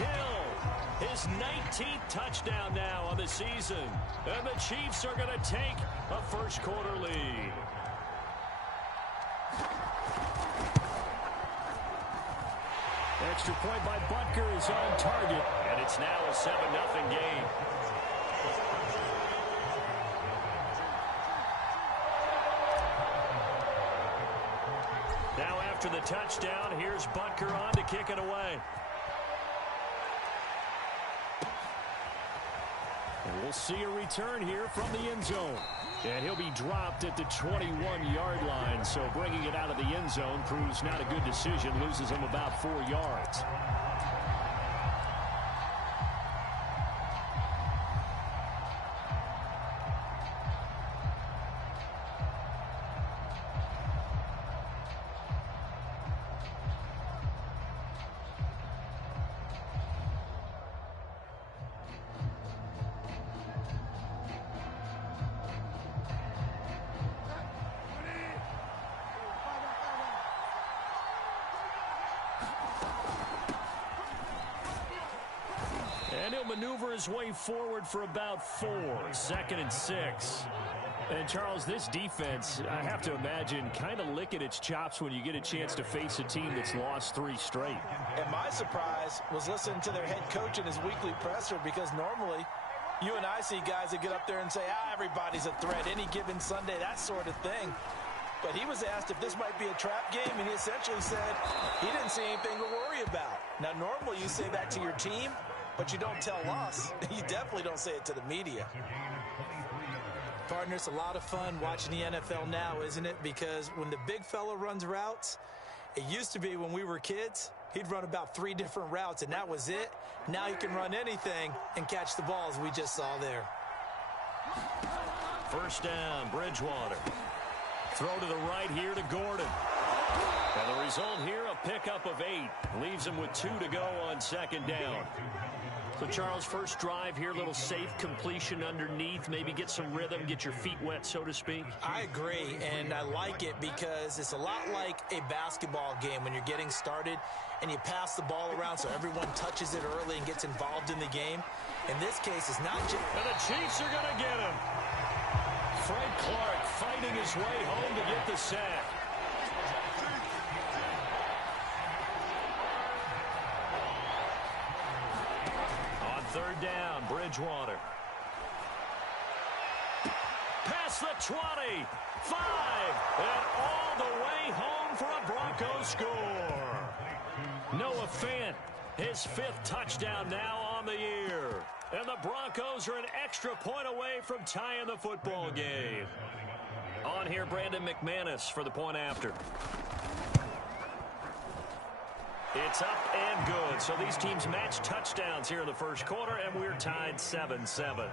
kill. His 19th touchdown now on the season. And the Chiefs are going to take a first-quarter lead. Extra point by Butker is on target, and it's now a 7-0 game. Now after the touchdown, here's Butker on to kick it away. And we'll see a return here from the end zone. And he'll be dropped at the 21-yard line, so bringing it out of the end zone proves not a good decision, loses him about 4 yards. And he'll maneuver his way forward for about 4, 2nd and 6. And, Charles, this defense, I have to imagine, kind of licking its chops when you get a chance to face a team that's lost 3 straight. And my surprise was listening to their head coach in his weekly presser, because normally you and I see guys that get up there and say, everybody's a threat any given Sunday, that sort of thing. But he was asked if this might be a trap game, and he essentially said he didn't see anything to worry about. Now, normally you say that to your team, but you don't tell us. You definitely don't say it to the media. Partner, it's a lot of fun watching the NFL now, isn't it? Because when the big fella runs routes, it used to be when we were kids, he'd run about 3 different routes, and that was it. Now he can run anything and catch the ball, as we just saw there. First down, Bridgewater. Throw to the right here to Gordon. And the result here, a pickup of 8. Leaves him with 2 to go on 2nd down. So, Charles, first drive here, little safe completion underneath, maybe get some rhythm, get your feet wet, so to speak. I agree, and I like it because it's a lot like a basketball game when you're getting started and you pass the ball around so everyone touches it early and gets involved in the game. In this case, it's not just... And the Chiefs are going to get him. Frank Clark fighting his way home to get the sack. On 3rd down, Bridgewater. Past the 20, 5, and all the way home for a Broncos score. Noah Fant, his 5th touchdown now on the year. And the Broncos are an extra point away from tying the football game. On here, Brandon McManus for the point after. It's up and good. So these teams match touchdowns here in the first quarter, and we're tied 7-7.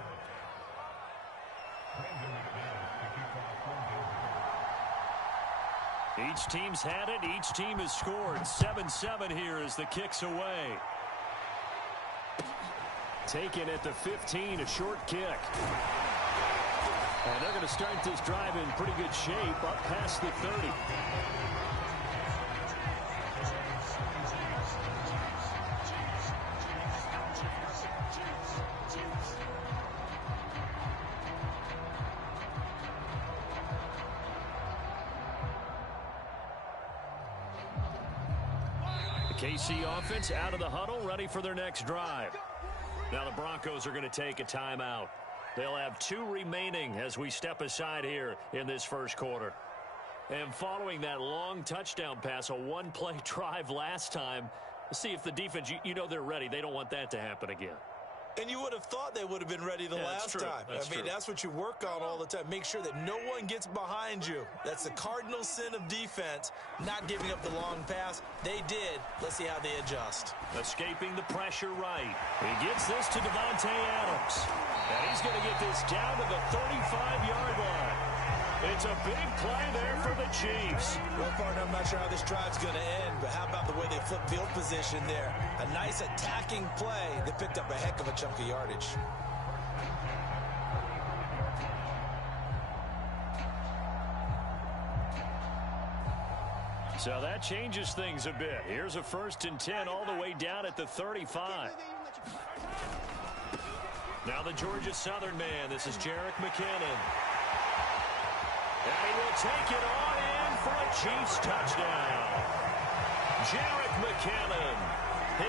Each team's had it. Each team has scored. 7-7 here as the kick's away. Taken at the 15, a short kick. And they're going to start this drive in pretty good shape up past the 30. The KC offense out of the huddle, ready for their next drive. Now the Broncos are going to take a timeout. They'll have 2 remaining as we step aside here in this first quarter. And following that long touchdown pass, a 1-play drive last time, see if the defense, you know they're ready. They don't want that to happen again. And you would have thought they would have been ready the last time. That's what you work on all the time. Make sure that no one gets behind you. That's the cardinal sin of defense, not giving up the long pass. They did. Let's see how they adjust. Escaping the pressure right. He gets this to Devontae Adams. And he's going to get this down to the 35-yard line. It's a big play there for the Chiefs. Well, partner, I'm not sure how this drive's going to end, but how about the way they flip field position there? A nice attacking play. They picked up a heck of a chunk of yardage. So that changes things a bit. Here's a 1st and 10 all the way down at the 35. Now the Georgia Southern man. This is Jerick McKinnon. And he will take it on in for a Chiefs touchdown. Jerick McKinnon,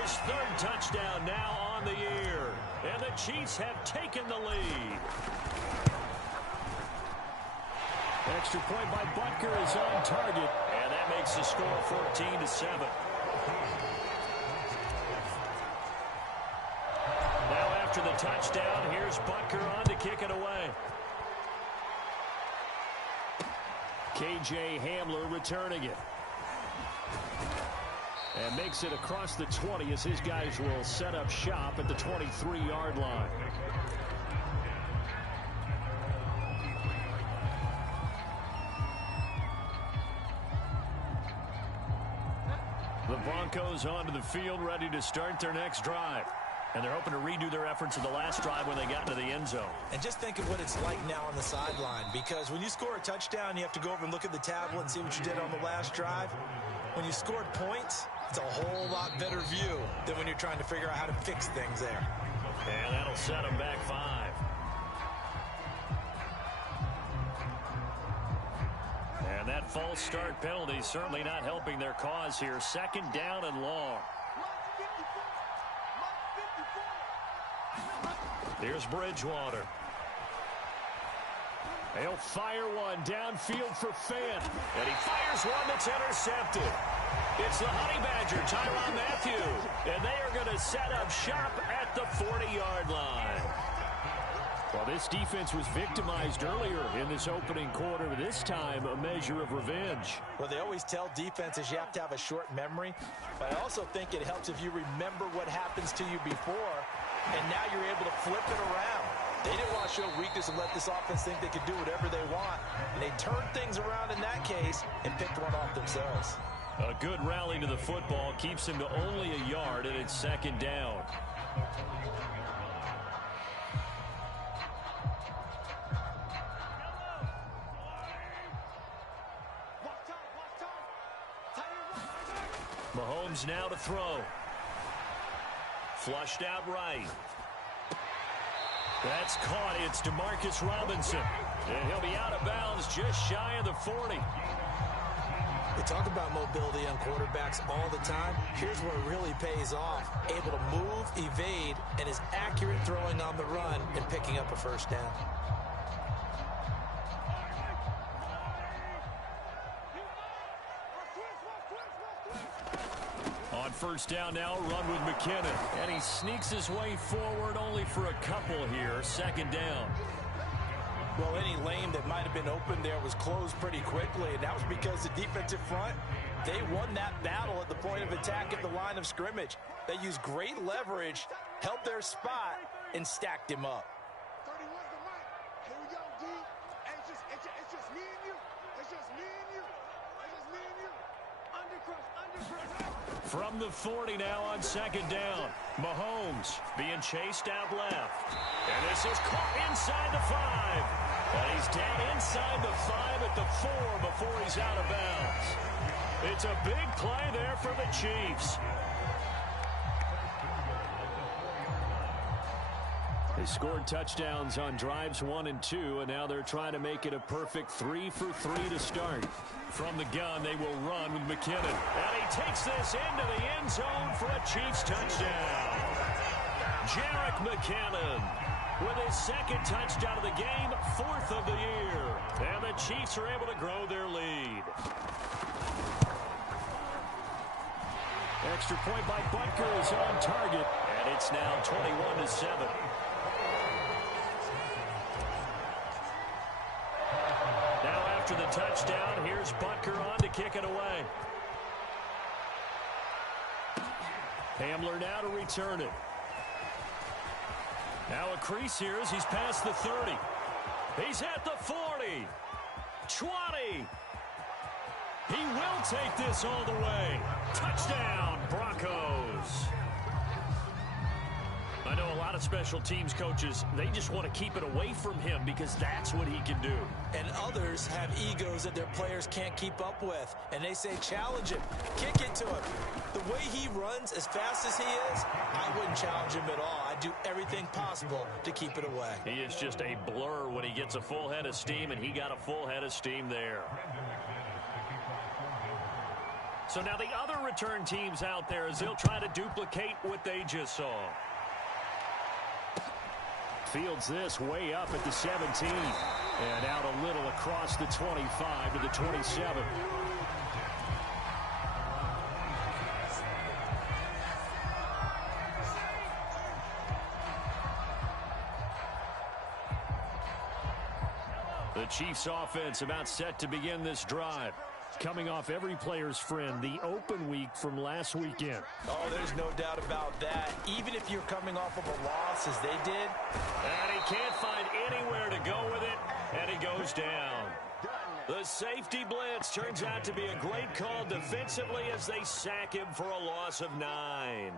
his 3rd touchdown now on the year. And the Chiefs have taken the lead. Extra point by Butker is on target. And that makes the score 14-7. Now after the touchdown, here's Butker on to kick it away. K.J. Hamler returning it. And makes it across the 20 as his guys will set up shop at the 23-yard line. The Broncos onto the field ready to start their next drive. And they're hoping to redo their efforts in the last drive when they got into the end zone. And just think of what it's like now on the sideline, because when you score a touchdown, you have to go over and look at the tablet and see what you did on the last drive. When you scored points, it's a whole lot better view than when you're trying to figure out how to fix things there. And that'll set them back 5. And that false start penalty certainly not helping their cause here. 2nd down and long. Here's Bridgewater. He'll fire one downfield for Fant. And he fires one that's intercepted. It's the Honey Badger, Tyrann Mathieu. And they are going to set up shop at the 40-yard line. Well, this defense was victimized earlier in this opening quarter. This time, a measure of revenge. Well, they always tell defenses you have to have a short memory. But I also think it helps if you remember what happens to you before. And now you're able to flip it around. They didn't want to show weakness and let this offense think they could do whatever they want. And they turned things around in that case and picked one off themselves. A good rally to the football keeps them to only a yard, and it's 2nd down. Mahomes now to throw. Flushed out right. That's caught. It's Demarcus Robinson. And he'll be out of bounds just shy of the 40. We talk about mobility on quarterbacks all the time. Here's where it really pays off. Able to move, evade, and is accurate throwing on the run and picking up a 1st down. On 1st down now, run with McKinnon. And he sneaks his way forward only for a couple here. 2nd down. Well, any lane that might have been open there was closed pretty quickly, and that was because the defensive front, they won that battle at the point of attack at the line of scrimmage. They used great leverage, held their spot, and stacked him up. 31's the mic. Here we go, D. It's just me and you. It's just me and you. It's just me and you. Undercrush. From the 40 now on 2nd down. Mahomes being chased out left. And this is caught inside the 5. And he's down inside the 5 at the 4 before he's out of bounds. It's a big play there for the Chiefs. They scored touchdowns on drives 1 and 2, and now they're trying to make it a perfect 3 for 3 to start. From the gun, they will run with McKinnon. And he takes this into the end zone for a Chiefs touchdown. Jerick McKinnon with his 2nd touchdown of the game, 4th of the year. And the Chiefs are able to grow their lead. Extra point by Butker is on target. And it's now 21-7. Now after the touchdown, here's Butker on to kick it away. Hamler now to return it. Now a crease here as he's past the 30. He's at the 40. 20. He will take this all the way. Touchdown, Broncos. I know Well, a lot of special teams coaches, they just want to keep it away from him because that's what he can do. And others have egos that their players can't keep up with. And they say, challenge him, kick it to him. The way he runs as fast as he is, I wouldn't challenge him at all. I'd do everything possible to keep it away. He is just a blur when he gets a full head of steam, and he got a full head of steam there. So now the other return teams out there as they'll try to duplicate what they just saw. Fields this way up at the 17. And out a little across the 25 to the 27. The Chiefs offense about set to begin this drive. Coming off every player's friend, the open week from last weekend. Oh, there's no doubt about that. Even if you're coming off of a loss as they did. And he can't find anywhere to go with it, and he goes down. The safety blitz turns out to be a great call defensively as they sack him for a loss of 9.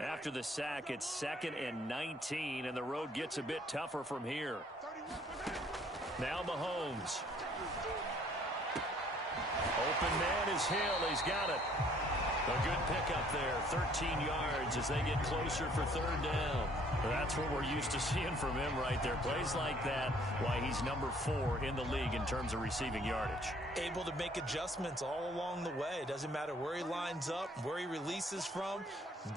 After the sack, it's 2nd and 19, and the road gets a bit tougher from here. Now Mahomes. Open man is Hill. He's got it. A good pickup there. 13 yards as they get closer for 3rd down. That's what we're used to seeing from him right there. Plays like that, why he's number 4 in the league in terms of receiving yardage. Able to make adjustments all along the way. Doesn't matter where he lines up, where he releases from.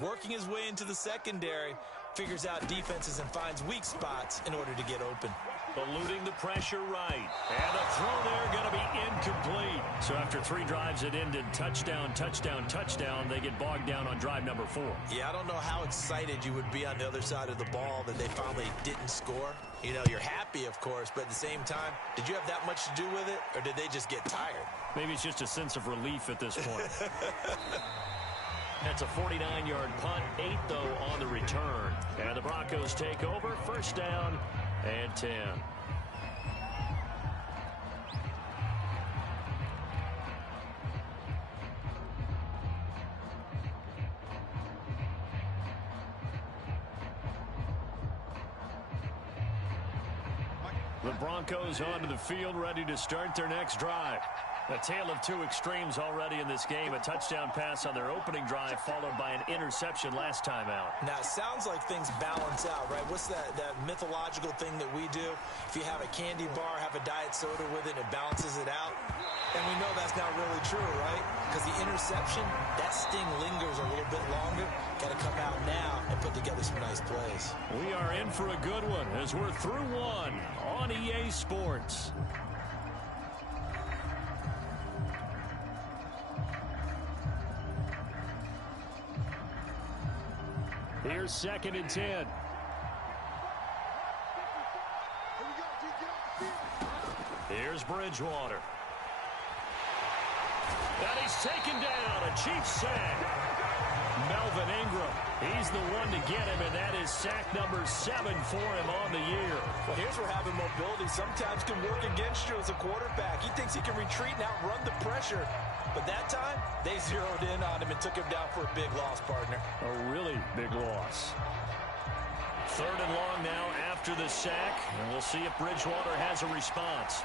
Working his way into the secondary, figures out defenses and finds weak spots in order to get open. Eluding the pressure right. And the throw there going to be incomplete. So after 3 drives that ended touchdown, touchdown, touchdown, they get bogged down on drive number 4. Yeah, I don't know how excited you would be on the other side of the ball that they finally didn't score. You know, you're happy, of course, but at the same time, did you have that much to do with it, or did they just get tired? Maybe it's just a sense of relief at this point. That's a 49-yard punt, 8, though, on the return. And the Broncos take over, 1st down and 10. The Broncos onto the field, ready to start their next drive. A tale of 2 extremes already in this game. A touchdown pass on their opening drive, followed by an interception last time out. Now, it sounds like things balance out, right? What's that mythological thing that we do? If you have a candy bar, have a diet soda with it, it balances it out. And we know that's not really true, right? Because the interception, that sting lingers a little bit longer. Got to come out now and put together some nice plays. We are in for a good one as we're through 1 on EA Sports. Here's 2nd and 10. Here's Bridgewater. And he's taken down. A Chiefs sack. Melvin Ingram. He's the one to get him, and that is sack number 7 for him on the year. Well, here's where having mobility sometimes can work against you as a quarterback. He thinks he can retreat and outrun the pressure. But that time, they zeroed in on him and took him down for a big loss, partner. A really big loss. 3rd and long now after the sack, and we'll see if Bridgewater has a response.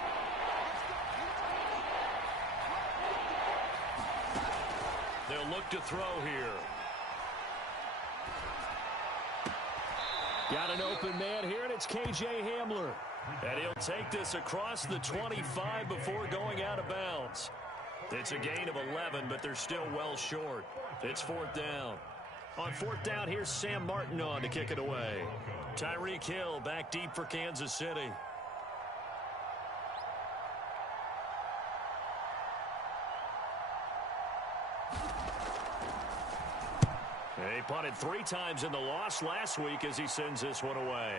They'll look to throw here. Got an open man here, and it's KJ Hamler. And he'll take this across the 25 before going out of bounds. It's a gain of 11, but they're still well short. It's 4th down. On 4th down, here's Sam Martin on to kick it away. Tyreek Hill back deep for Kansas City. He punted 3 times in the loss last week as he sends this one away.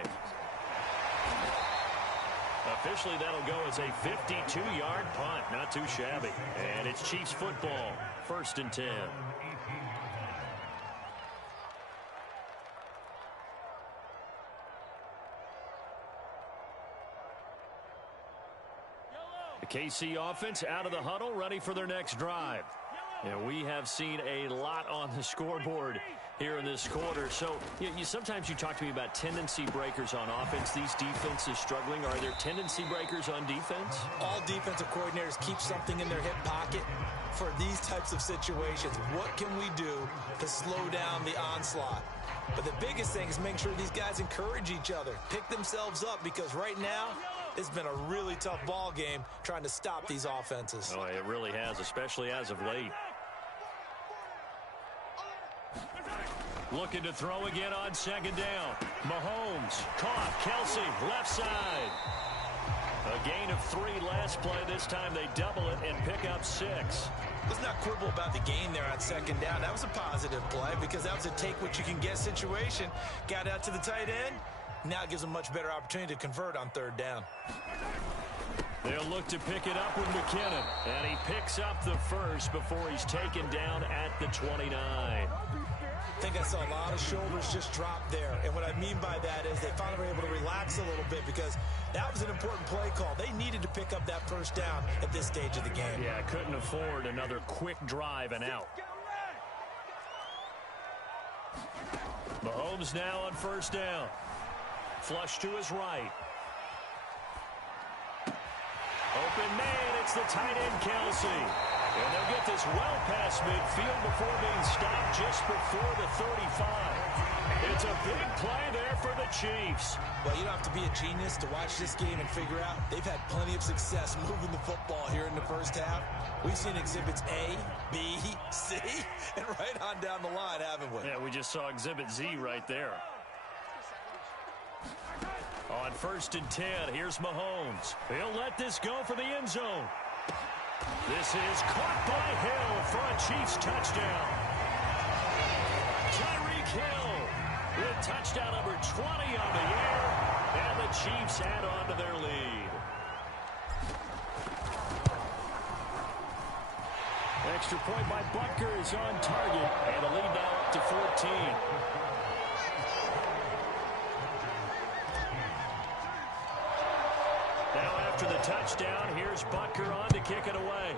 Officially, that'll go as a 52-yard punt. Not too shabby. And it's Chiefs football. 1st and 10. The KC offense out of the huddle, ready for their next drive. And we have seen a lot on the scoreboard here in this quarter. So sometimes you talk to me about tendency breakers on offense. These defenses struggling. Are there tendency breakers on defense? All defensive coordinators keep something in their hip pocket for these types of situations. What can we do to slow down the onslaught? But the biggest thing is making sure these guys encourage each other, pick themselves up, because right now it's been a really tough ball game trying to stop these offenses. Oh, it really has, especially as of late. Looking to throw again on second down. Mahomes caught. Kelsey, left side. A gain of 3 last play. This time they double it and pick up 6. Let's not quibble about the gain there on second down. That was a positive play because that was a take-what-you-can-get situation. Got out to the tight end. Now it gives them a much better opportunity to convert on third down. They'll look to pick it up with McKinnon. And he picks up the first before he's taken down at the 29. I think I saw a lot of shoulders just drop there. And what I mean by that is they finally were able to relax a little bit because that was an important play call. They needed to pick up that first down at this stage of the game. Yeah, couldn't afford another quick drive and out. Mahomes now on first down. Flush to his right. Open man, it's the tight end Kelsey. And they'll get this well past midfield before being stopped just before the 35. It's a big play there for the Chiefs. Well, you don't have to be a genius to watch this game and figure out they've had plenty of success moving the football here in the first half. We've seen exhibits A, B, C, and right on down the line, haven't we? Yeah, we just saw exhibit Z right there. On 1st and 10, here's Mahomes. He'll let this go for the end zone. This is caught by Hill for a Chiefs touchdown. Tyreek Hill with touchdown number 20 on the air, and the Chiefs add on to their lead. Extra point by Butker is on target, and the lead now up to 14. Now after the touchdown, here's Butker on to kick it away.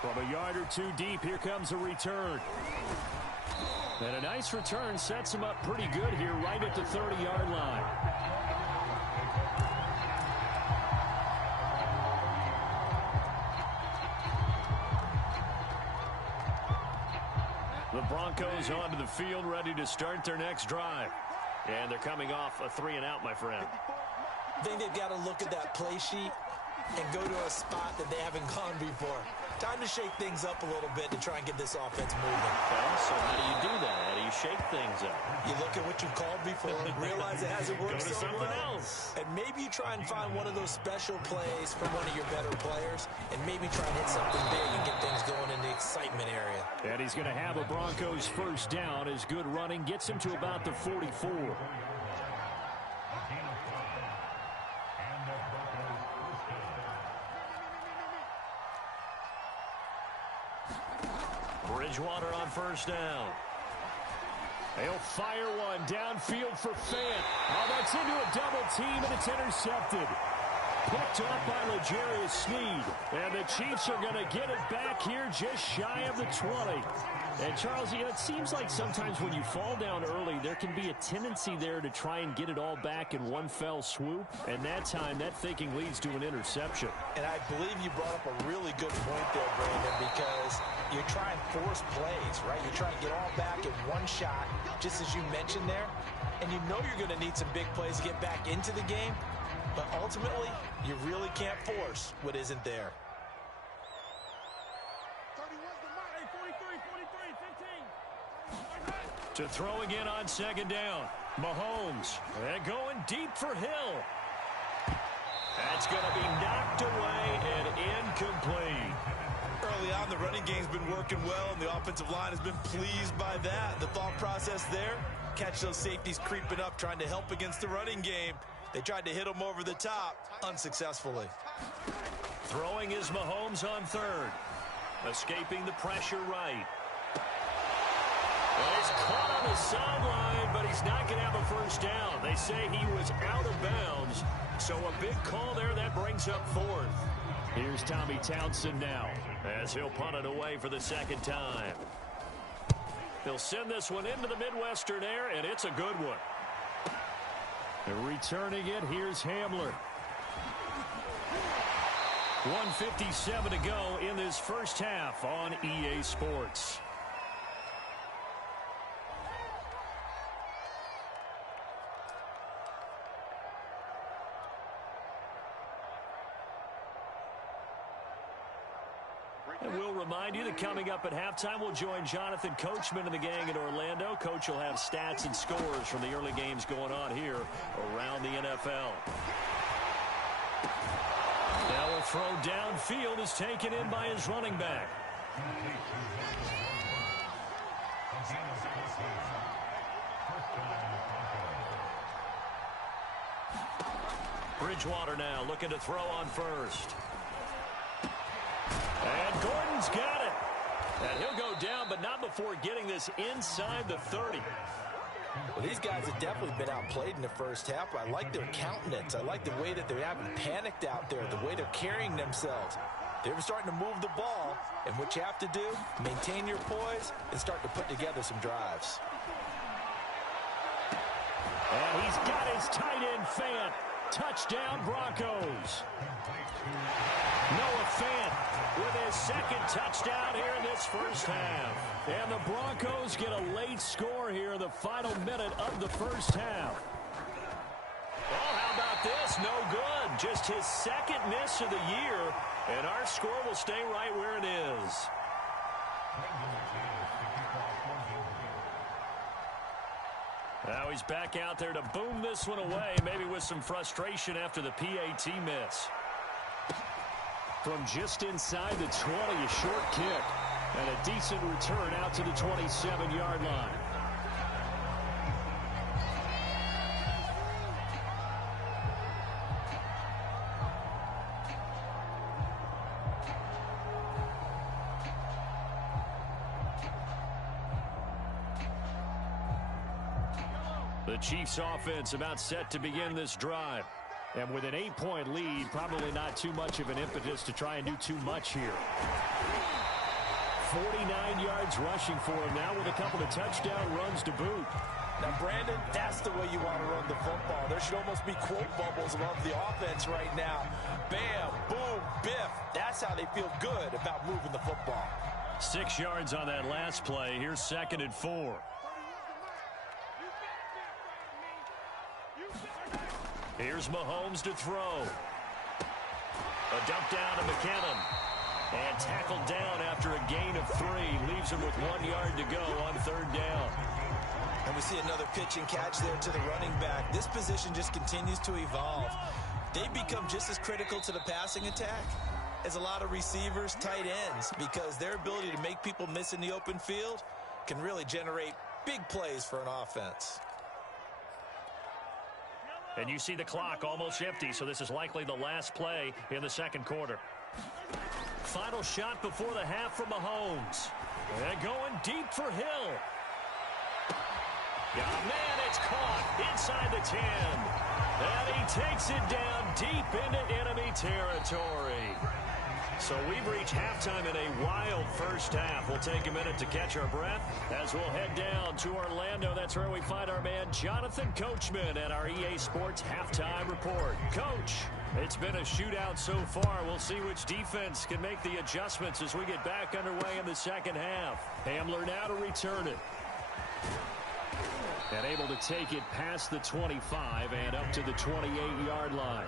From a yard or two deep, here comes a return. And a nice return sets him up pretty good here right at the 30-yard line. The Broncos onto the field, ready to start their next drive. And they're coming off a 3-and-out, my friend. I think they've got to look at that play sheet and go to a spot that they haven't gone before. Time to shake things up a little bit to try and get this offense moving. Okay, so how do you do that? How do you shake things up? You look at what you called before, realize it hasn't worked Go to so something well, else. and maybe you try and find one of those special plays from one of your better players, and maybe try and hit something big and get things going in the excitement area. And he's going to have a Broncos first down. His good running gets him to about the 44. Bridgewater on first down. They'll fire one downfield for Fant. Oh, that's into a double team, and it's intercepted. Picked up by L'Jarius Sneed. And the Chiefs are going to get it back here just shy of the 20. And, Charles, it seems like sometimes when you fall down early, there can be a tendency there to try and get it all back in one fell swoop. And that time, that thinking leads to an interception. And I believe you brought up a really good point there, Brandon, because you try and force plays, right? You try and get all back in one shot, just as you mentioned there. And you know you're going to need some big plays to get back into the game. But ultimately, you really can't force what isn't there. To throw again on second down. Mahomes. And going deep for Hill. That's going to be knocked away and incomplete. Early on, the running game's been working well, and the offensive line has been pleased by that. The thought process there, catch those safeties creeping up, trying to help against the running game. They tried to hit him over the top, unsuccessfully. Throwing is Mahomes on third. Escaping the pressure right. Well, he's caught on the sideline, but he's not going to have a first down. They say he was out of bounds big call there. That brings up fourth. Here's Tommy Townsend now as he'll punt it away for the second time. He'll send this one into the Midwestern air, and it's a good one. And returning it, here's Hamler. 1:57 to go in this first half on EA Sports. And we'll remind you that coming up at halftime, we'll join Jonathan Coachman and the gang in Orlando. Coach will have stats and scores from the early games going on here around the NFL. Now a throw downfield is taken in by his running back. Bridgewater now looking to throw on first. And Gordon's got it. And he'll go down, but not before getting this inside the 30. Well, these guys have definitely been outplayed in the first half. I like their countenance. I like the way that they haven't panicked out there, the way they're carrying themselves. They're starting to move the ball, and what you have to do, maintain your poise and start to put together some drives. And he's got his tight end Fant. Touchdown, Broncos. Noah Fant with his second touchdown here in this first half. And the Broncos get a late score here in the final minute of the first half. Oh, how about this? No good. Just his second miss of the year, and our score will stay right where it is. Now he's back out there to boom this one away, maybe with some frustration after the PAT miss. From just inside the 20, a short kick. And a decent return out to the 27-yard line. The Chiefs offense about set to begin this drive. And with an 8-point lead, probably not too much of an impetus to try and do too much here. 49 yards rushing for him now with a couple of touchdown runs to boot. Now, Brandon, that's the way you want to run the football. There should almost be quote bubbles above the offense right now. Bam, boom, biff. That's how they feel good about moving the football. 6 yards on that last play. Here's 2nd and 4. Here's Mahomes to throw. A dump down to McKinnon. And tackled down after a gain of 3. Leaves him with 1 yard to go on 3rd down. And we see another pitch and catch there to the running back. This position just continues to evolve. They become just as critical to the passing attack as a lot of receivers, tight ends, because their ability to make people miss in the open field can really generate big plays for an offense. And you see the clock almost empty, so this is likely the last play in the second quarter. Final shot before the half from Mahomes. And going deep for Hill. Yeah, man, it's caught inside the 10. And he takes it down deep into enemy territory. So we've reached halftime in a wild first half. We'll take a minute to catch our breath as we'll head down to Orlando. That's where we find our man Jonathan Coachman at our EA Sports Halftime Report. Coach, it's been a shootout so far. We'll see which defense can make the adjustments as we get back underway in the second half. Hamler now to return it. And able to take it past the 25 and up to the 28-yard line.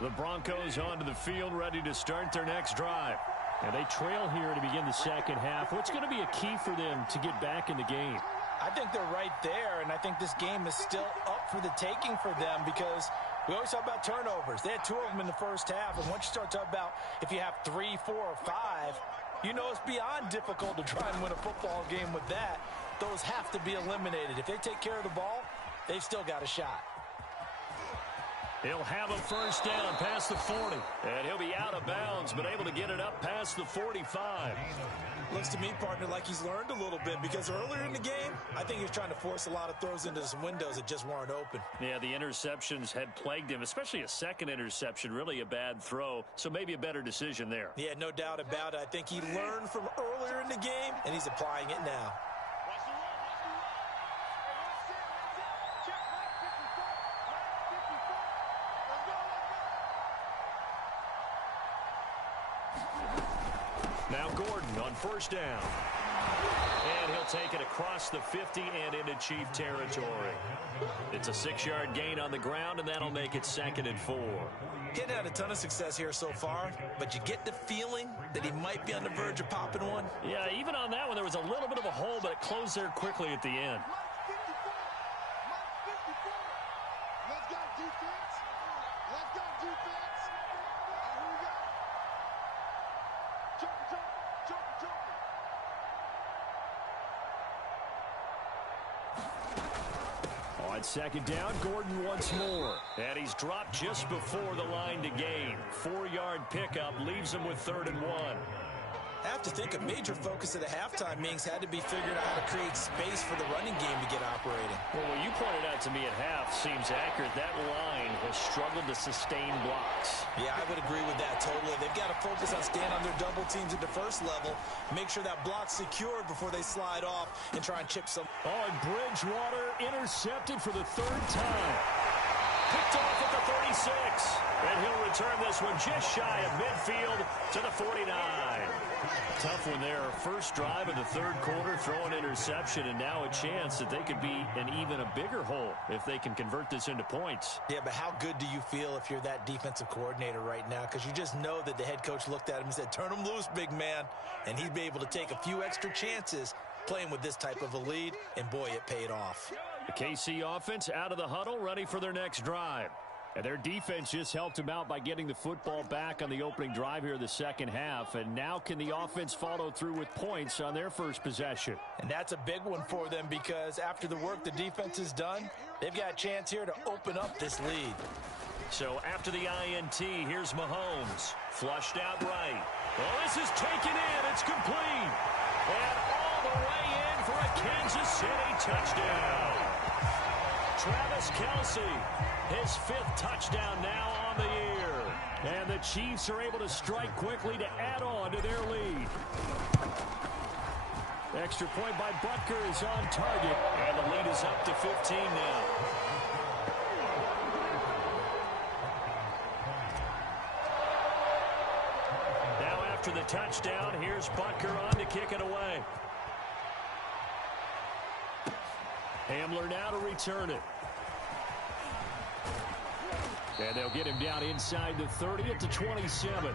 The Broncos onto the field, ready to start their next drive. And they trail here to begin the second half. What's going to be a key for them to get back in the game? I think they're right there, and I think this game is still up for the taking for them because we always talk about turnovers. They had 2 of them in the first half, and once you start talking about if you have 3, 4, or 5, you know it's beyond difficult to try and win a football game with that. Those have to be eliminated. If they take care of the ball, they've still got a shot. He'll have a first down past the 40. And he'll be out of bounds, but able to get it up past the 45. Looks to me, partner, like he's learned a little bit because earlier in the game, I think he was trying to force a lot of throws into some windows that just weren't open. Yeah, the interceptions had plagued him, especially a second interception, really a bad throw. So maybe a better decision there. Yeah, no doubt about it. I think he learned from earlier in the game, and he's applying it now. Now Gordon on first down. And he'll take it across the 50 and into Chief territory. It's a 6-yard gain on the ground, and that'll make it 2nd and 4. Getting had a ton of success here so far, but you get the feeling that he might be on the verge of popping one. Yeah, even on that one, there was a little bit of a hole, but it closed there quickly at the end. Let's go, defense. Let's go, defense. Here we go. Jump. On 2nd down, Gordon once more. And he's dropped just before the line to gain. 4-yard pickup leaves him with 3rd and 1. I have to think a major focus of the halftime meetings had to be figuring out how to create space for the running game to get operating. Well, what you pointed out to me at half seems accurate. That line has struggled to sustain blocks. Yeah, I would agree with that totally. They've got to focus on staying on their double teams at the first level, make sure that block's secured before they slide off and try and chip some. Oh, and Bridgewater intercepted for the 3rd time. Picked off at the 36. And he'll return this one just shy of midfield to the 49. Tough one there. First drive of the 3rd quarter, throw an interception, and now a chance that they could be in even a bigger hole if they can convert this into points. Yeah, but how good do you feel if you're that defensive coordinator right now? Because you just know that the head coach looked at him and said, turn him loose, big man. And he'd be able to take a few extra chances playing with this type of a lead, and boy, it paid off. The KC offense out of the huddle, ready for their next drive. And their defense just helped them out by getting the football back on the opening drive here in the 2nd half. And now can the offense follow through with points on their first possession? And that's a big one for them because after the work the defense has done, they've got a chance here to open up this lead. So after the INT, here's Mahomes. Flushed out right. Well, this is taken in. It's complete. And all the way in for a Kansas City touchdown. Travis Kelce, his 5th touchdown now on the year. And the Chiefs are able to strike quickly to add on to their lead. Extra point by Butker is on target. And the lead is up to 15 now. Now after the touchdown, here's Butker on to kick it away. Hamler now to return it. And they'll get him down inside the 30 at the 27.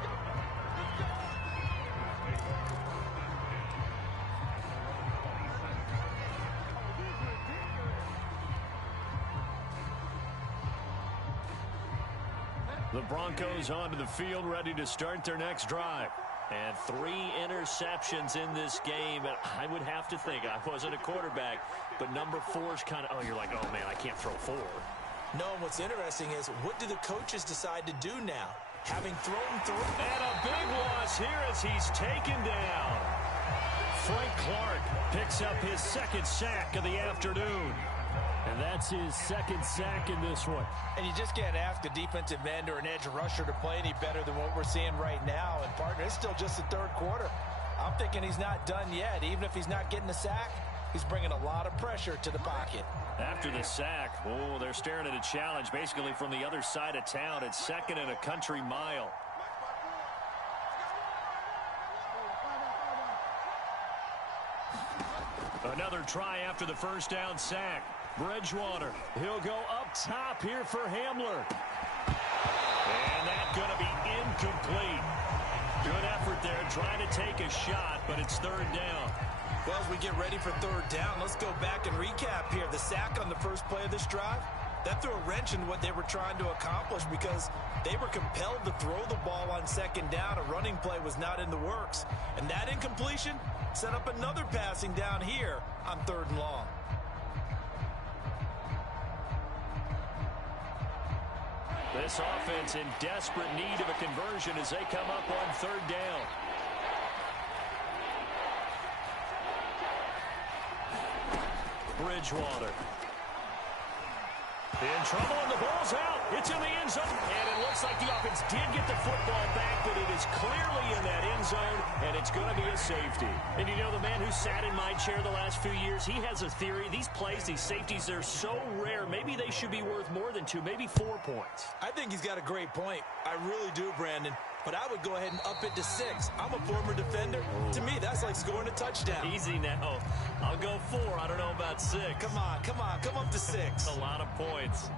The Broncos onto the field, ready to start their next drive. And 3 interceptions in this game. And I would have to think, I wasn't a quarterback, but number 4 is kind of, oh, you're like, oh, man, I can't throw 4. No, and what's interesting is, what do the coaches decide to do now? Having thrown through. And a big loss here as he's taken down. Frank Clark picks up his 2nd sack of the afternoon. And that's his 2nd sack in this one. And you just can't ask a defensive end or an edge rusher to play any better than what we're seeing right now. And, partner, it's still just the 3rd quarter. I'm thinking he's not done yet. Even if he's not getting a sack, he's bringing a lot of pressure to the pocket. After the sack, oh, they're staring at a challenge basically from the other side of town. It's 2nd and a country mile. Another try after the first down sack. Bridgewater, he'll go up top here for Hamler. And that's going to be incomplete. Good effort there, trying to take a shot, but it's 3rd down. Well, as we get ready for 3rd down, let's go back and recap here. The sack on the first play of this drive, that threw a wrench in what they were trying to accomplish because they were compelled to throw the ball on 2nd down. A running play was not in the works. And that incompletion set up another passing down here on 3rd and long. This offense in desperate need of a conversion as they come up on third down. Bridgewater. In trouble, and the ball's out. It's in the end zone. And it looks like the offense did get the football back, but it is clearly in that end zone, and it's going to be a safety. And you know, the man who sat in my chair the last few years, he has a theory. These plays, these safeties, they're so rare. Maybe they should be worth more than 2, maybe 4 points. I think he's got a great point. I really do, Brandon. But I would go ahead and up it to 6. I'm a former defender. To me, that's like scoring a touchdown. Easy now. I'll go 4. I don't know about 6. Come on. Come up to 6. A lot of points.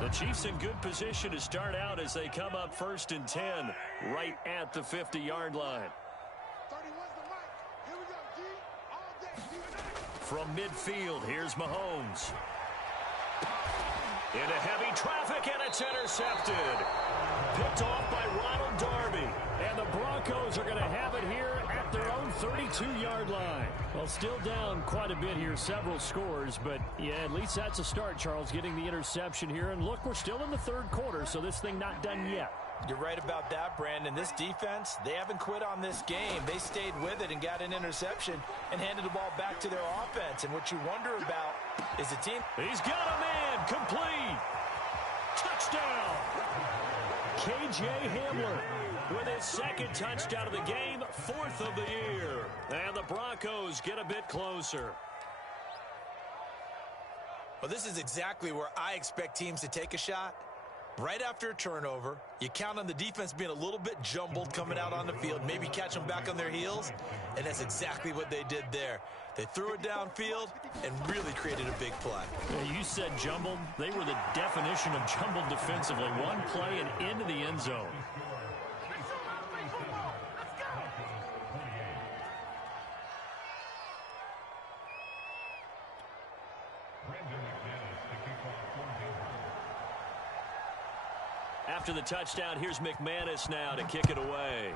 The Chiefs in good position to start out as they come up 1st and 10 right at the 50-yard line. 31's the mic. Here we go, D. All day. From midfield, here's Mahomes. Into heavy traffic, and it's intercepted. Picked off by Ronald Darby. And the Broncos are going to have it here at their own 32-yard line. Well, still down quite a bit here, several scores. But, yeah, at least that's a start, Charles, getting the interception here. And, look, we're still in the third quarter, so this thing not done yet. You're right about that, Brandon. This defense, they haven't quit on this game. They stayed with it and got an interception and handed the ball back to their offense. And what you wonder about is the team. He's got a man complete. Touchdown. K.J. Hamler with his 2nd touchdown of the game, 4th of the year. And the Broncos get a bit closer. Well, this is exactly where I expect teams to take a shot. Right after a turnover, you count on the defense being a little bit jumbled coming out on the field, maybe catch them back on their heels, and that's exactly what they did there. They threw it downfield and really created a big play. Yeah, you said jumbled. They were the definition of jumbled defensively. One play and into the end zone. After the touchdown, here's McManus now to kick it away.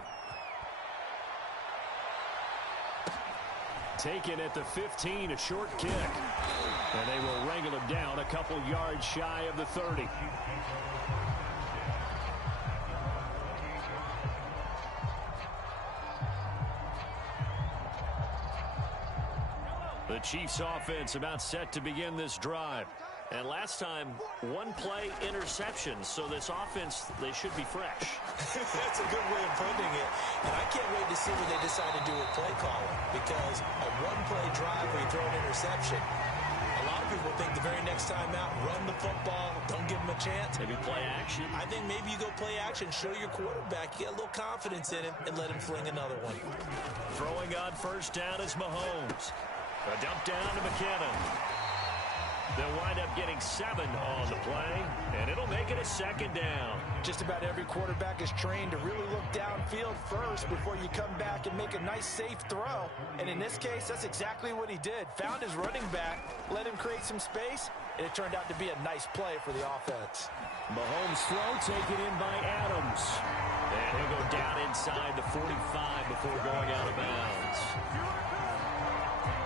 Taken at the 15, a short kick. And they will wrangle him down a couple yards shy of the 30. The Chiefs offense about set to begin this drive. And last time, 1 play interception. So this offense, they should be fresh. That's a good way of putting it. And I can't wait to see what they decide to do with play calling. Because a 1-play drive where you throw an interception, a lot of people think the very next time out, run the football, don't give them a chance. Maybe play action. I think maybe you go play action, show your quarterback, get a little confidence in him, and let him fling another one. Throwing on 1st down is Mahomes. A dump down to McKinnon. They'll wind up getting 7 on the play, and it'll make it a 2nd down. Just about every quarterback is trained to really look downfield first before you come back and make a nice, safe throw. And in this case, that's exactly what he did. Found his running back, let him create some space, and it turned out to be a nice play for the offense. Mahomes' throw taken in by Adams. And he'll go down inside the 45 before going out of bounds.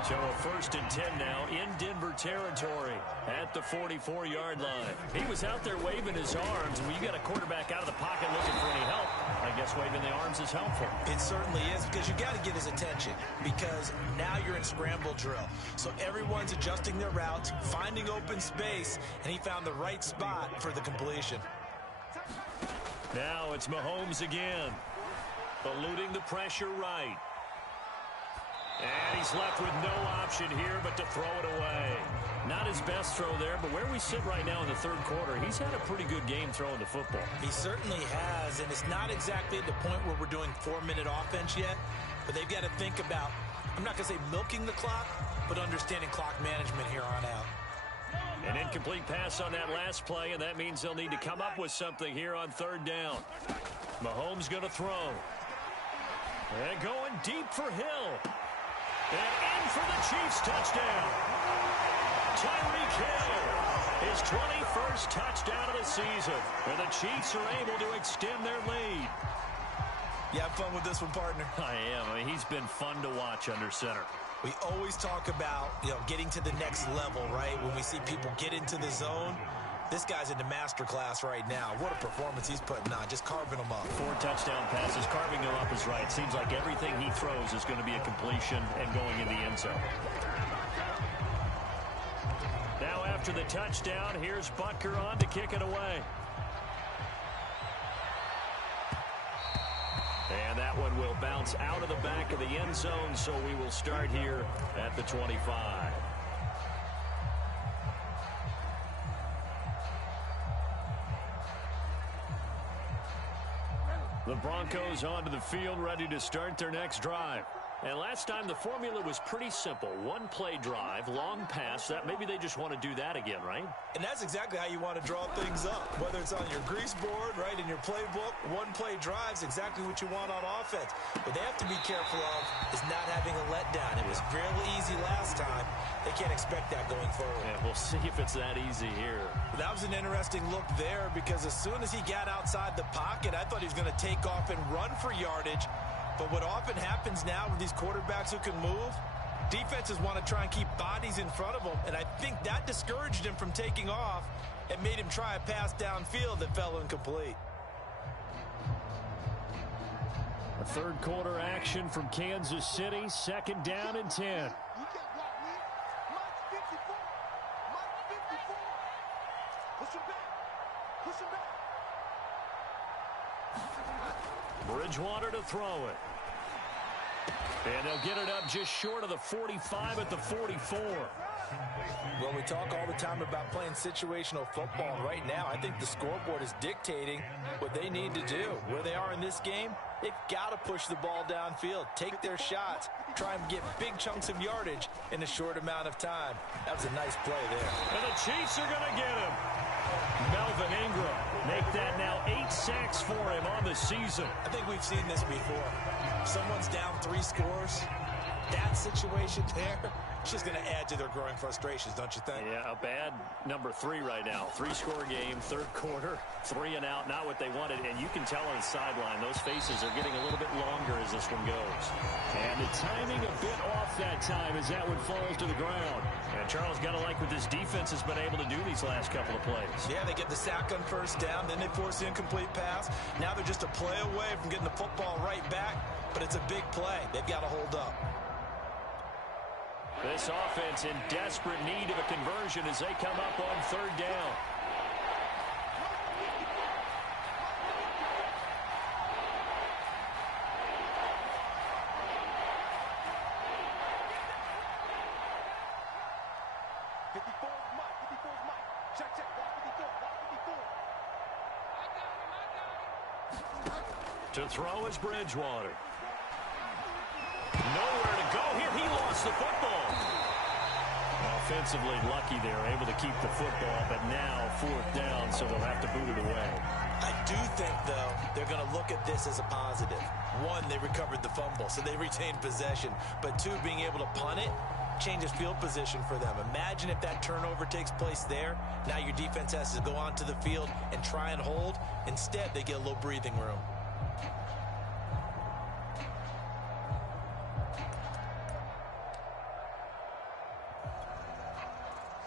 So a 1st and 10 now in Denver territory at the 44-yard line. He was out there waving his arms, and when you got a quarterback out of the pocket looking for any help, I guess waving the arms is helpful. It certainly is, because you got to get his attention, because now you're in scramble drill. So everyone's adjusting their routes, finding open space, and he found the right spot for the completion. Now it's Mahomes again, eluding the pressure right. And he's left with no option here but to throw it away. Not his best throw there, but where we sit right now in the 3rd quarter, he's had a pretty good game throwing the football. He certainly has, and it's not exactly at the point where we're doing 4-minute offense yet, but they've got to think about, I'm not going to say milking the clock, but understanding clock management here on out. An incomplete pass on that last play, and that means they'll need to come up with something here on 3rd down. Mahomes going to throw. And going deep for Hill. And in for the Chiefs touchdown. Tyreek Hill, his 21st touchdown of the season. And the Chiefs are able to extend their lead. You have fun with this one, partner? I am. I mean, he's been fun to watch under center. We always talk about, getting to the next level, right? When we see people get into the zone, This guy's in the master class right now. What a performance he's putting on, just carving them up. 4 touchdown passes, carving them up is right. Seems like everything he throws is going to be a completion and going in the end zone. Now after the touchdown, here's Butker on to kick it away. And that one will bounce out of the back of the end zone, so we will start here at the 25. The Broncos onto the field, ready to start their next drive. And last time the formula was pretty simple. One play drive, long pass. That maybe they just want to do that again, right? And that's exactly how you want to draw things up. Whether it's on your grease board, right, in your playbook, one play drive's exactly what you want on offense. What they have to be careful of is not having a letdown. It was fairly easy last time. They can't expect that going forward. Yeah, we'll see if it's that easy here. That was an interesting look there because as soon as he got outside the pocket, I thought he was going to take off and run for yardage. But what often happens now with these quarterbacks who can move, defenses want to try and keep bodies in front of them, and I think that discouraged him from taking off and made him try a pass downfield that fell incomplete. A third quarter action from Kansas City, 2nd down and 10. Bridgewater to throw it. And they'll get it up just short of the 45 at the 44. Well, we talk all the time about playing situational football. Right now, I think the scoreboard is dictating what they need to do. Where they are in this game, they've got to push the ball downfield, take their shots, try and get big chunks of yardage in a short amount of time. That was a nice play there. And the Chiefs are going to get him. Melvin Ingram make that now 8 sacks for him on the season. I think we've seen this before. Someone's down 3 scores. That situation there, it's just going to add to their growing frustrations, don't you think? Yeah, a bad number 3 right now. 3-score game, third quarter, 3 and out, not what they wanted. And you can tell on the sideline, those faces are getting a little bit longer as this one goes. And the timing a bit off that time as that one falls to the ground. And Charles, got to like what this defense has been able to do these last couple of plays. Yeah, they get the sack on first down, then they force the incomplete pass. Now they're just a play away from getting the football right back, but it's a big play. They've got to hold up. This offense in desperate need of a conversion as they come up on 3rd down. To throw is Bridgewater. Nowhere to go here. He lost the football. Offensively lucky there, able to keep the football, but now 4th down, so they'll have to boot it away. I do think, though, they're going to look at this as a positive. 1, they recovered the fumble, so they retained possession. But 2, being able to punt it changes field position for them. Imagine if that turnover takes place there. Now your defense has to go onto the field and try and hold. Instead, they get a little breathing room.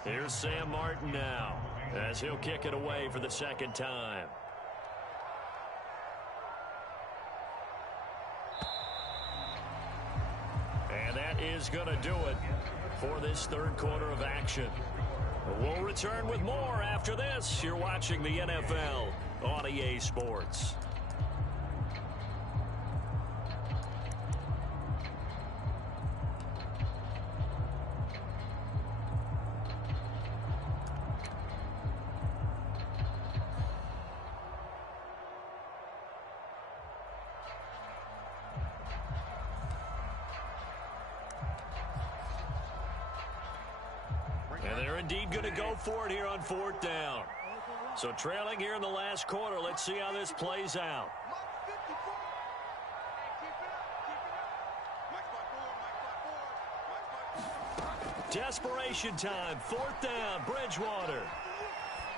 Here's Sam Martin now as he'll kick it away for the 2nd time. And that is going to do it for this 3rd quarter of action. We'll return with more after this. You're watching the NFL on EA Sports. And they're indeed going to go for it here on 4th down. So trailing here in the last quarter. Let's see how this plays out. Desperation time. 4th down. Bridgewater.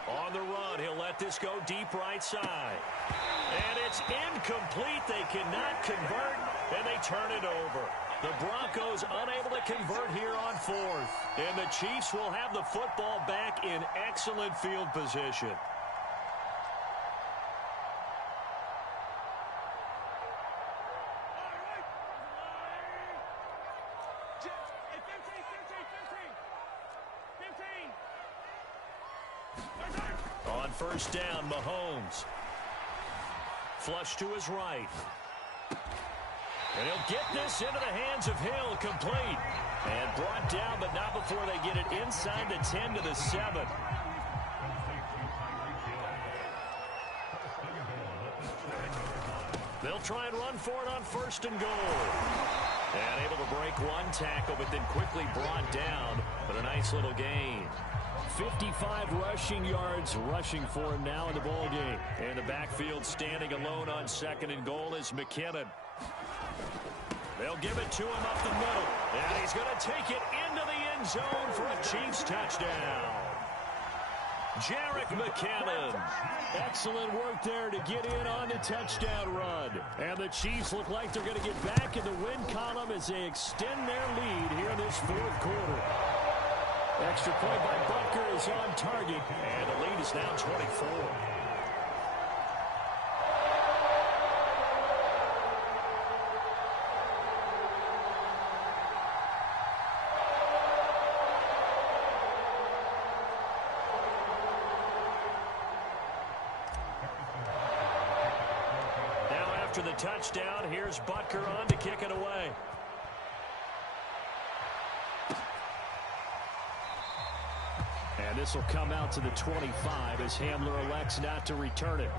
On the run. He'll let this go deep right side. And it's incomplete. They cannot convert, and they turn it over. The Broncos unable to convert here on fourth. And the Chiefs will have the football back in excellent field position. On first down, Mahomes. Flush to his right. And he'll get this into the hands of Hill, complete. And brought down, but not before they get it inside the 10 to the 7. They'll try and run for it on first and goal. And able to break one tackle, but then quickly brought down. But a nice little gain. 55 rushing yards rushing for him now in the ball game. And the backfield standing alone on second and goal is McKinnon. They'll give it to him up the middle. And he's going to take it into the end zone for a Chiefs touchdown. Jerick McKinnon. Excellent work there to get in on the touchdown run. And the Chiefs look like they're going to get back in the win column as they extend their lead here in this fourth quarter. Extra point by Butker is on target. And the lead is now 24. After the touchdown, here's Butker on to kick it away. And this will come out to the 25 as Hamler elects not to return it.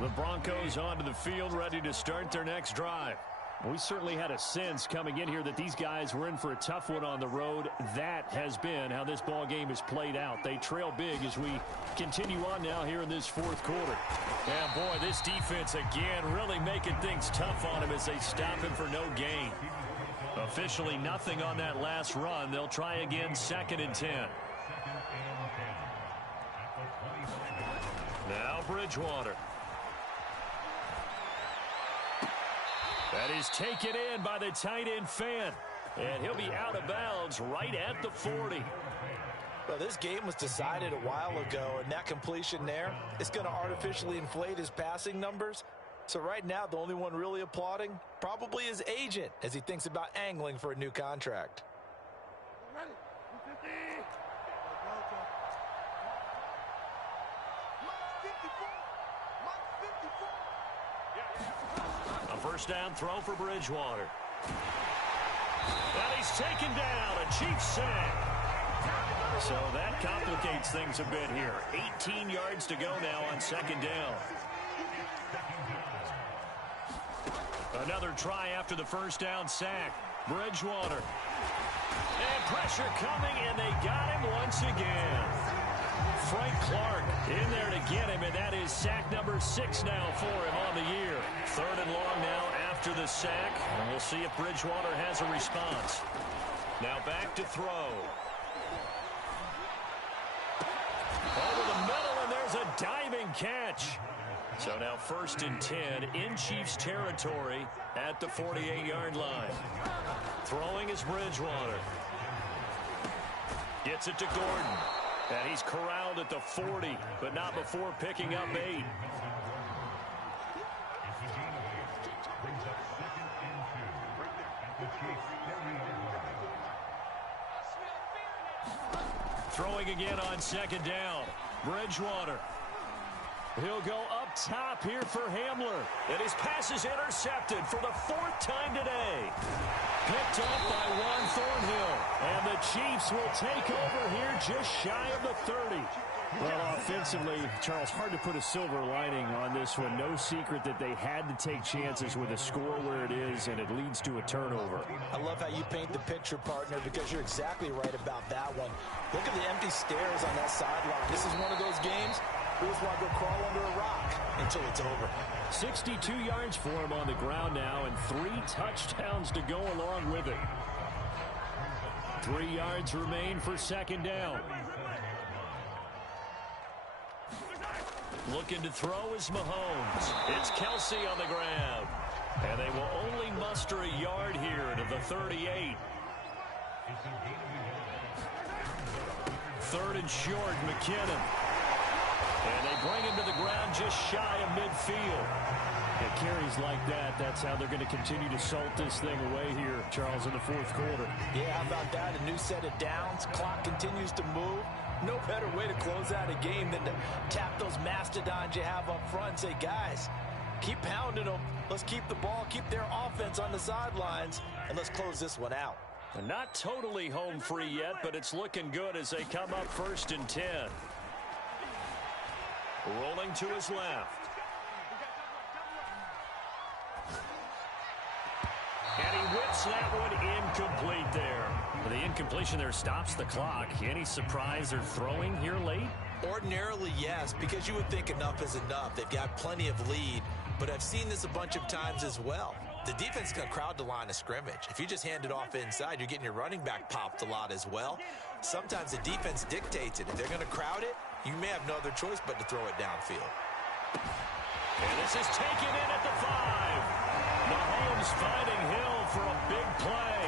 The Broncos onto the field, ready to start their next drive. We certainly had a sense coming in here that these guys were in for a tough one on the road. That has been how this ball game is played out. They trail big as we continue on now here in this fourth quarter. Yeah, boy, this defense again really making things tough on him as they stop him for no gain. Officially nothing on that last run. They'll try again, 2nd and 10. Now Bridgewater. That is taken in by the tight end Fant. And he'll be out of bounds right at the 40. Well, this game was decided a while ago, and that completion there is going to artificially inflate his passing numbers. So right now, the only one really applauding probably his agent as he thinks about angling for a new contract. First down throw for Bridgewater. And he's taken down. A Chiefs sack. So that complicates things a bit here. 18 yards to go now on 2nd down. Another try after the first down sack. Bridgewater. And pressure coming, and they got him once again. Frank Clark in there to get him, and that is sack number 6 now for him on the year. 3rd and long now after the sack, and we'll see if Bridgewater has a response. Now back to throw. Over the middle, and there's a diving catch. So now 1st and 10 in Chiefs territory at the 48-yard line. Throwing is Bridgewater. Gets it to Gordon. And he's corralled at the 40, but not before picking up 8. Throwing again on 2nd down. Bridgewater. He'll go up top here for Hamler. And his pass is intercepted for the 4th time today. Picked up by Juan Thornhill. And the Chiefs will take over here just shy of the 30. Well, offensively, Charles, hard to put a silver lining on this one. No secret that they had to take chances with a score where it is, and it leads to a turnover. I love how you paint the picture, partner, because you're exactly right about that one. Look at the empty stairs on that sideline. This is one of those games We just want to go crawl under a rock until it's over. 62 yards for him on the ground now, and 3 touchdowns to go along with it. 3 yards remain for second down. Looking to throw is Mahomes. It's Kelsey on the grab. And they will only muster a yard here to the 38. 3rd and short, McKinnon. And they bring him to the ground just shy of midfield. At carries like that, that's how they're going to continue to salt this thing away here, Charles, in the 4th quarter. Yeah, how about that? A new set of downs. Clock continues to move. No better way to close out a game than to tap those mastodons you have up front and say, guys, keep pounding them. Let's keep the ball, keep their offense on the sidelines, and let's close this one out. And not totally home free yet, but it's looking good as they come up 1st and 10. Rolling to his left. And he whips that one incomplete there. The incompletion there stops the clock. Any surprise they're throwing here late? Ordinarily, yes, because you would think enough is enough. They've got plenty of lead, but I've seen this a bunch of times as well. The defense can crowd the line of scrimmage. If you just hand it off inside, you're getting your running back popped a lot as well. Sometimes the defense dictates it. If they're going to crowd it, you may have no other choice but to throw it downfield. And this is taken in at the 5. Mahomes finding Hill for a big play.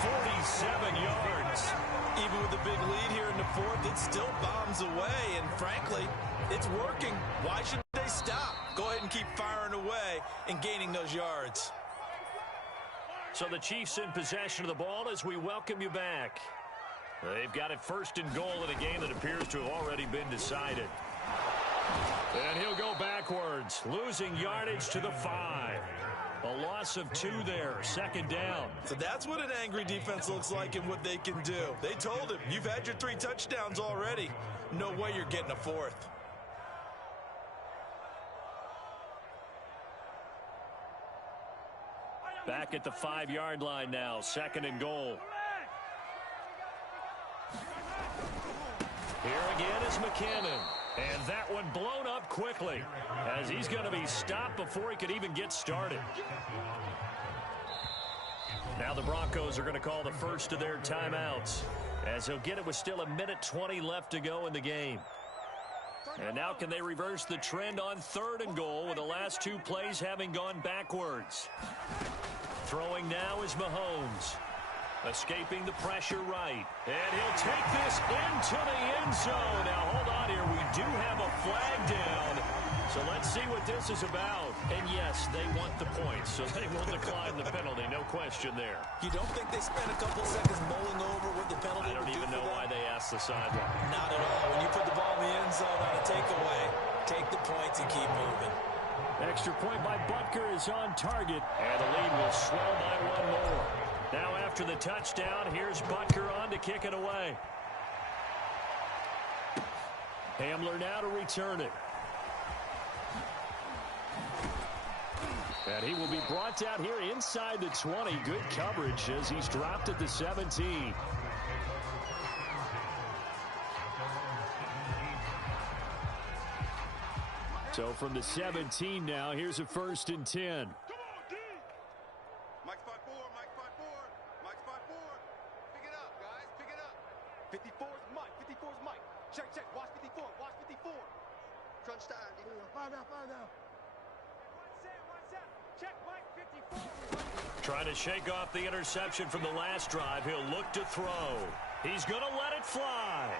47 yards. Even with a big lead here in the 4th, it still bombs away. And frankly, it's working. Why should they stop? Go ahead and keep firing away and gaining those yards. So the Chiefs in possession of the ball as we welcome you back. They've got it 1st and goal in a game that appears to have already been decided. And he'll go backwards, losing yardage to the 5. A loss of 2 there, 2nd down. So that's what an angry defense looks like and what they can do. They told him, you've had your 3 touchdowns already. No way you're getting a 4th. Back at the 5-yard line now, 2nd and goal. Here again is McKinnon. And that one blown up quickly as he's going to be stopped before he could even get started. Now the Broncos are going to call the first of their timeouts as he'll get it with still 1:20 left to go in the game. And now can they reverse the trend on 3rd and goal with the last 2 plays having gone backwards? Throwing now is Mahomes. Escaping the pressure right. And he'll take this into the end zone. Now, hold on here. We do have a flag down. So let's see what this is about. And, yes, they want the points, so they will decline the penalty. No question there. You don't think they spent a couple seconds mulling over what the penalty I don't even know why they asked the sideline. Not at all. When you put the ball in the end zone on a takeaway, take the points and keep moving. Extra point by Butker is on target. And the lead will swell by 1 more. Now after the touchdown, here's Butker on to kick it away. Hamler now to return it. And he will be brought out here inside the 20. Good coverage as he's dropped at the 17. So from the 17 now, here's a 1st and 10. Mike spot 4, Mike spot 4, Mike spot 4. Pick it up, guys, pick it up. 54's Mike, 54's Mike. Check, watch 54, watch 54. Crunch time. 5 down. One set. Check, Mike, 54. Trying to shake off the interception from the last drive. He'll look to throw. He's going to let it fly.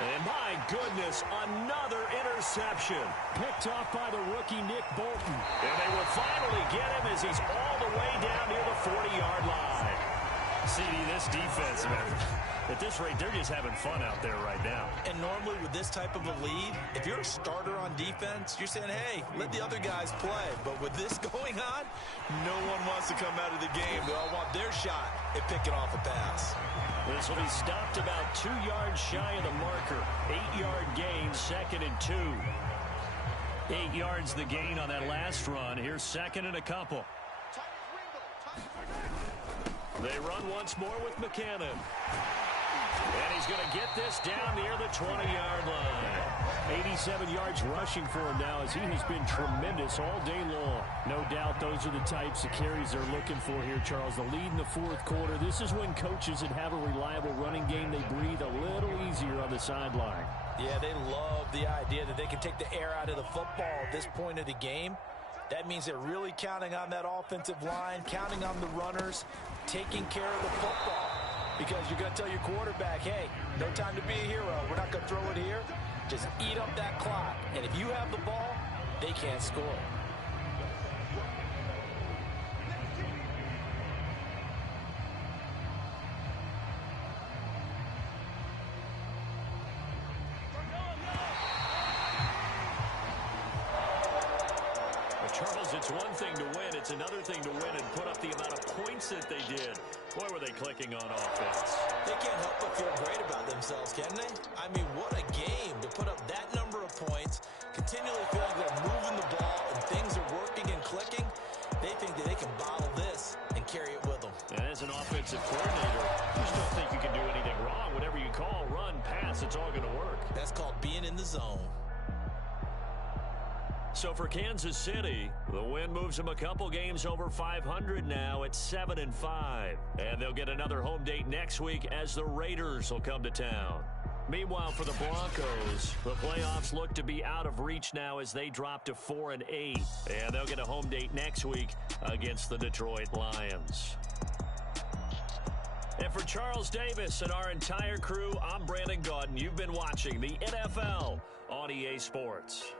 And my goodness, another interception. Picked off by the rookie Nick Bolton. And they will finally get him as he's all the way down near the 40-yard line. CD, this defense, man, at this rate, they're just having fun out there right now. And normally with this type of a lead, if you're a starter on defense, you're saying, hey, let the other guys play. But with this going on, no one wants to come out of the game. They all want their shot at picking off a pass. This will be stopped about 2 yards shy of the marker. 8-yard gain, 2nd and 2. 8 yards the gain on that last run. Here's 2nd and a couple. They run once more with McKinnon. And he's going to get this down near the 20-yard line. 87 yards rushing for him now as he has been tremendous all day long. No doubt those are the types of carries they're looking for here, Charles. The lead in the fourth quarter. This is when coaches that have a reliable running game, they breathe a little easier on the sideline. Yeah, they love the idea that they can take the air out of the football at this point of the game. That means they're really counting on that offensive line, counting on the runners, taking care of the football. Because you're going to tell your quarterback, hey, no time to be a hero. We're not going to throw it here. Just eat up that clock. And if you have the ball, they can't score. Charles, it's one thing to win. It's another thing to win and put up the amount of points that they did. Boy, were they clicking on offense. They can't help but feel great about themselves, can they? I mean, what a game to put up that number of points, continually feeling they're moving the ball and things are working and clicking. They think that they can bottle this and carry it with them. And as an offensive coordinator, you just don't think you can do anything wrong. Whatever you call, run, pass, it's all going to work. That's called being in the zone. So for Kansas City, the win moves them a couple games over 500 now at 7-5. And they'll get another home date next week as the Raiders will come to town. Meanwhile, for the Broncos, the playoffs look to be out of reach now as they drop to 4-8. And they'll get a home date next week against the Detroit Lions. And for Charles Davis and our entire crew, I'm Brandon Gaudin. You've been watching the NFL on EA Sports.